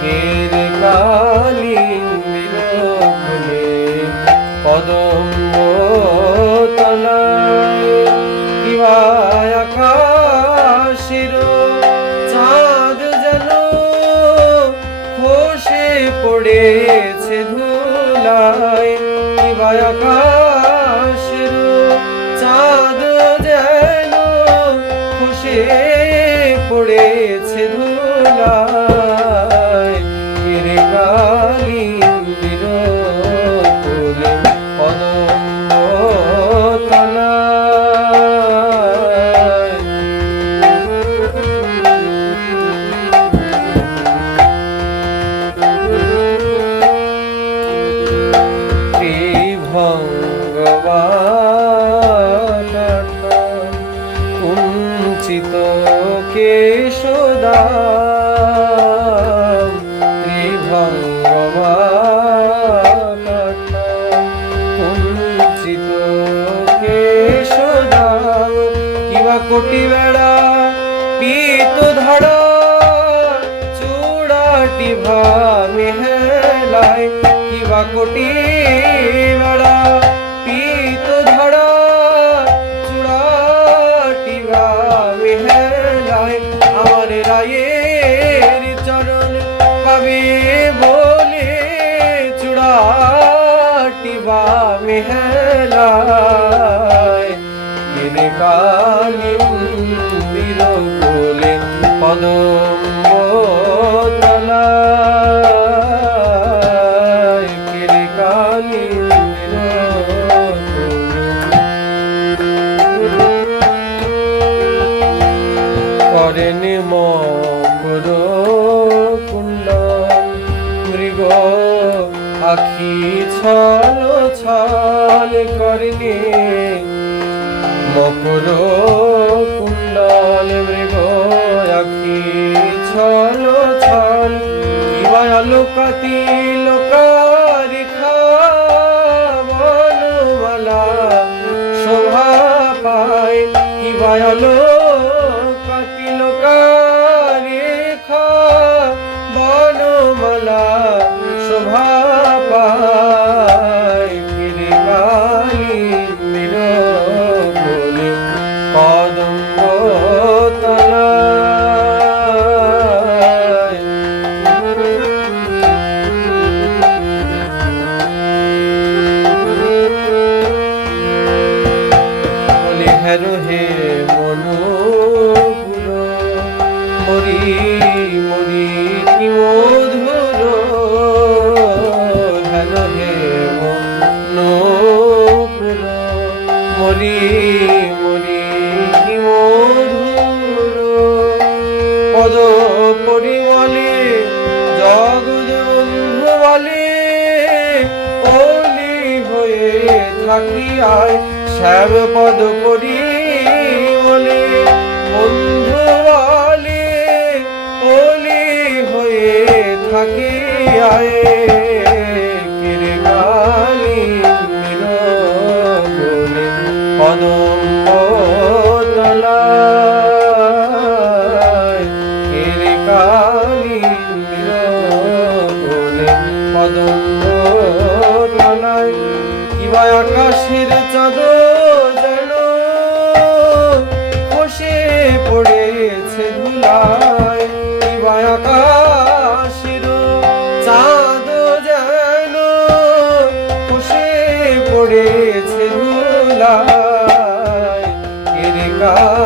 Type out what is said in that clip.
কের কালিন্দির ফুলে কদম্ব তলায় কিবা আকাশের চাঁদ যেন খসে পড়েছে ধুলায় কিবা আকাশের চাঁদ যেন খসে পড়েছে ধুলায়। কেশদাম ত্রিভঙ্গমান। কুঞ্চিত কেশদাম কিবা কোটি বেড়া পিত ধরা, চূড়াটি ভামে হেলায় কিবা কোটি বেড়া। রায়ের চরণ পাবে বলে চূড়াটি ভামে হেলায় কিনে কালিন্দির কোলে মৃগ আখি ছল ছল করেনি। মকর কুণ্ডল মৃগ আখি ছল ছল। কিবা লোকাতি লোকারিখা বনমালা শোভা পায়। কিবা লোকাতি হেরো হে মনোপুর মরি মরি মধুর হেরো হে মনোপুর মরি মরি মধুর পদ পরিমলে জগৎ বন্ধু হয়ে থাকি আয় শ্যাম পদ করি বলে বন্ধু বলে অলি হয়ে থাকি আয় কিরে গালি পড়েছে ধুলায় এর গা